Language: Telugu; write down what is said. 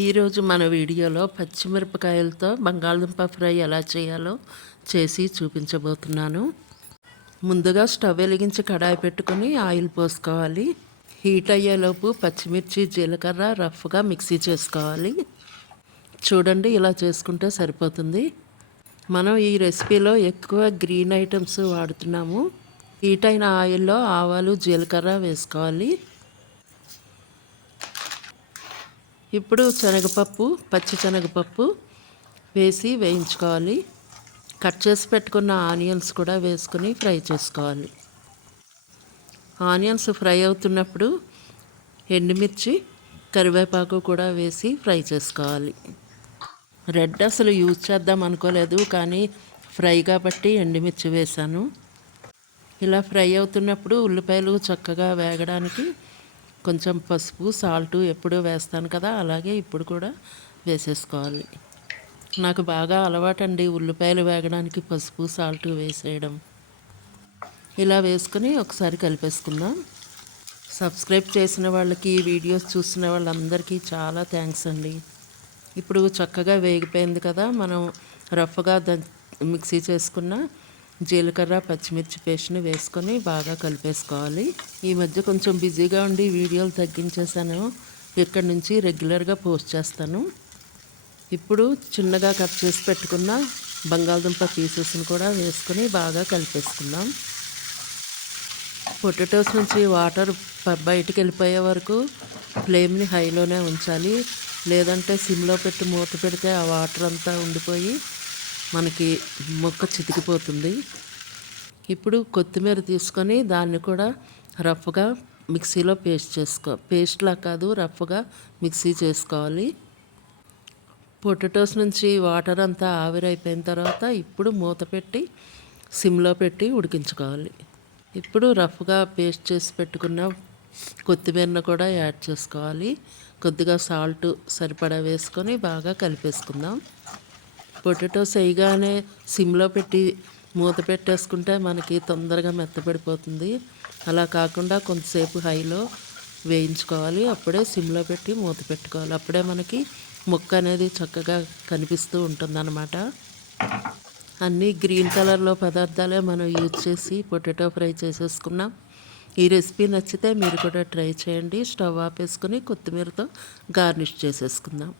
ఈరోజు మన వీడియోలో పచ్చిమిరపకాయలతో బంగాళదుంప ఫ్రై ఎలా చేయాలో చేసి చూపించబోతున్నాను. ముందుగా స్టవ్ వెలిగించి కడాయి పెట్టుకుని ఆయిల్ పోసుకోవాలి. హీట్ అయ్యేలోపు పచ్చిమిర్చి జీలకర్ర రఫ్గా మిక్సీ చేసుకోవాలి. చూడండి ఇలా చేసుకుంటే సరిపోతుంది. మనం ఈ రెసిపీలో ఎక్కువ గ్రీన్ ఐటమ్స్ వాడుతున్నాము. హీట్ అయిన ఆయిల్లో ఆవాలు జీలకర్ర వేసుకోవాలి. ఇప్పుడు శనగపప్పు పచ్చి శనగపప్పు వేసి వేయించుకోవాలి. కట్ చేసి పెట్టుకున్న ఆనియన్స్ కూడా వేసుకుని ఫ్రై చేసుకోవాలి. ఆనియన్స్ ఫ్రై అవుతున్నప్పుడు ఎండుమిర్చి కరివేపాకు కూడా వేసి ఫ్రై చేసుకోవాలి. రెడ్ అసలు యూజ్ చేద్దాం అనుకోలేదు కానీ ఫ్రై కాబట్టి ఎండుమిర్చి వేశాను. ఇలా ఫ్రై అవుతున్నప్పుడు ఉల్లిపాయలు చక్కగా వేగడానికి కొంచెం పసుపు సాల్ట్ ఎప్పుడూ వేస్తాను కదా అలాగే ఇప్పుడు కూడా వేసేసుకోవాలి. నాకు బాగా అలవాటండి ఉల్లిపాయలు వేగడానికి పసుపు సాల్ట్ వేసేయడం. ఇలా వేసుకొని ఒకసారి కలిపేసుకుందాం. సబ్స్క్రైబ్ చేసిన వాళ్ళకి వీడియోస్ చూసిన వాళ్ళందరికీ చాలా థ్యాంక్స్ అండి. ఇప్పుడు చక్కగా వేగిపోయింది కదా మనం రఫ్గా ద మిక్సీ చేసుకున్న జీలకర్ర పచ్చిమిర్చి పేస్ట్ని వేసుకొని బాగా కలిపేసుకోవాలి. ఈ మధ్య కొంచెం బిజీగా ఉండి వీడియోలు తగ్గించేసాను ఇక్కడ నుంచి రెగ్యులర్గా పోస్ట్ చేస్తాను. ఇప్పుడు చిన్నగా కట్ చేసి పెట్టుకున్న బంగాళదుంప పీసెస్ని కూడా వేసుకొని బాగా కలిపేసుకుందాం. పొటాటోస్ నుంచి వాటర్ బయటికి వెళ్ళిపోయే వరకు ఫ్లేమ్ని హైలోనే ఉంచాలి. లేదంటే సిమ్లో పెట్టి మూత పెడితే ఆ వాటర్ అంతా ఉండిపోయి మనకి మొక్క చితికిపోతుంది. ఇప్పుడు కొత్తిమీర తీసుకొని దాన్ని కూడా రఫ్గా మిక్సీలో పేస్ట్ చేసుకో పేస్ట్లా కాదు రఫ్గా మిక్సీ చేసుకోవాలి. పొటాటోస్ నుంచి వాటర్ అంతా ఆవిరైపోయిన తర్వాత ఇప్పుడు మూత పెట్టి సిమ్లో పెట్టి ఉడికించుకోవాలి. ఇప్పుడు రఫ్గా పేస్ట్ చేసి పెట్టుకున్న కొత్తిమీరను కూడా యాడ్ చేసుకోవాలి. కొద్దిగా సాల్ట్ సరిపడా వేసుకొని బాగా కలిపేసుకుందాం. పొటాటోస్ వేయగానే సిమ్లో పెట్టి మూత పెట్టేసుకుంటే మనకి తొందరగా మెత్తపడిపోతుంది. అలా కాకుండా కొంతసేపు హైలో వేయించుకోవాలి. అప్పుడే సిమ్లో పెట్టి మూత పెట్టుకోవాలి. అప్పుడే మనకి ముక్క అనేది చక్కగా కనిపిస్తూ ఉంటుందన్నమాట. అన్నీ గ్రీన్ కలర్లో పదార్థాలే మనం యూజ్ చేసి పొటాటో ఫ్రై చేసేసుకున్నాం. ఈ రెసిపీ నచ్చితే మీరు కూడా ట్రై చేయండి. స్టవ్ ఆపేసుకొని కొత్తిమీరతో గార్నిష్ చేసేసుకుందాం.